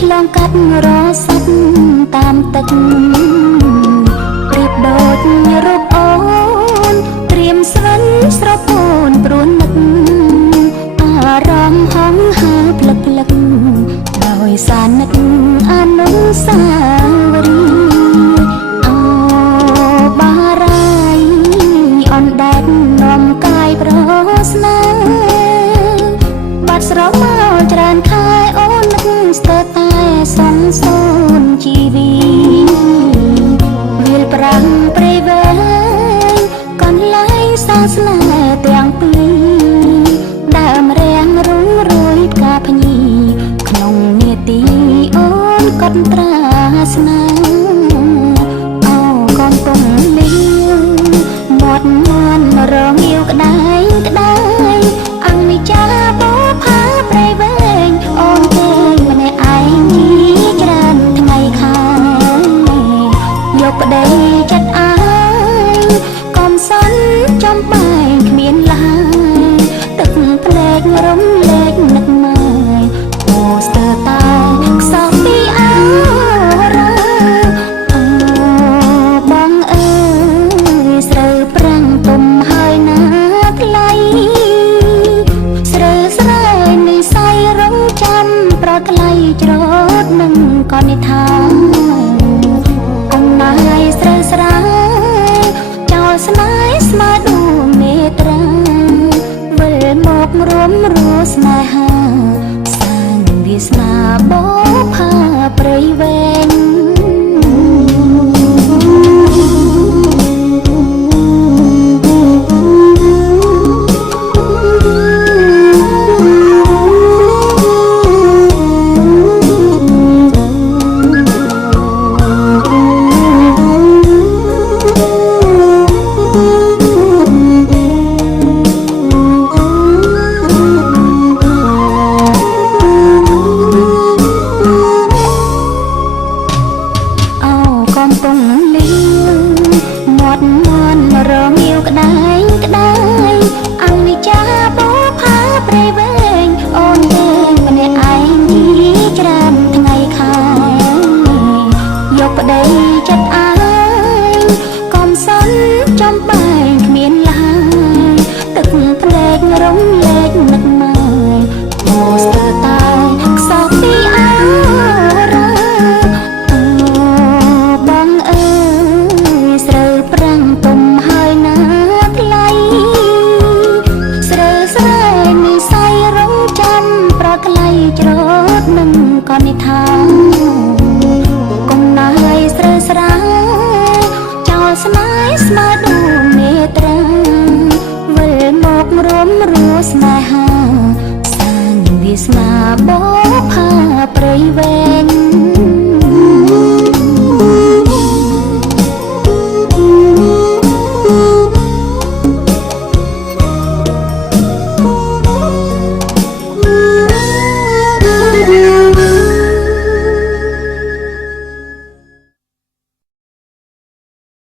ឆ្លងកាត់រសាត់តាមទឹកប្រៀបដូចរូបអូនត្រៀមស្វិនស្រពោនព្រួននឹកអារម្មណ៍ហងហើផ្លឹកផ្លឹកដោយសារនឹកអនុស្សាវរីយ៍អូបារាយអនដែតនាំកាយប្រស្នាបាត់ស្រមោលច្រើនខែអូននឹកស្ទើរតែសង្សូនជីវីវាលប្រាំងព្រៃវែងកន្លែងសាស្នេហ៍ទាំងពីរដើមរាំងរុងរួយផ្កាភ្ញីក្នុងនេតិអូនកត់ត្រាស្នេហ៍អូកំពុងលីងមាត់មន់រងាវក្តែងក្តែងអង្គនិចាបោផាព្រៃវែងអូនទេម្នាក់ឯងជីច្រើនថ្ងៃខែយកប្តីចិត្តអើយកុំសន់ចំបែងគ្មានឡើយទឹកភ្នែករំលែកនឹកម៉ែអូស្ទើរតែខ្សោះពីអរអូបងអើយស្រូវប្រាំងទុំហើយណាថ្លៃស្រើស្រែនិស័យរងចាំប្រថ្លៃច្រត់នឹងកនិដ្ឋាអំណាយស្រើស្រែចោលស្នេហ៍ស្មើដួងនេត្រាវិលមករួមរស់ស្នេហា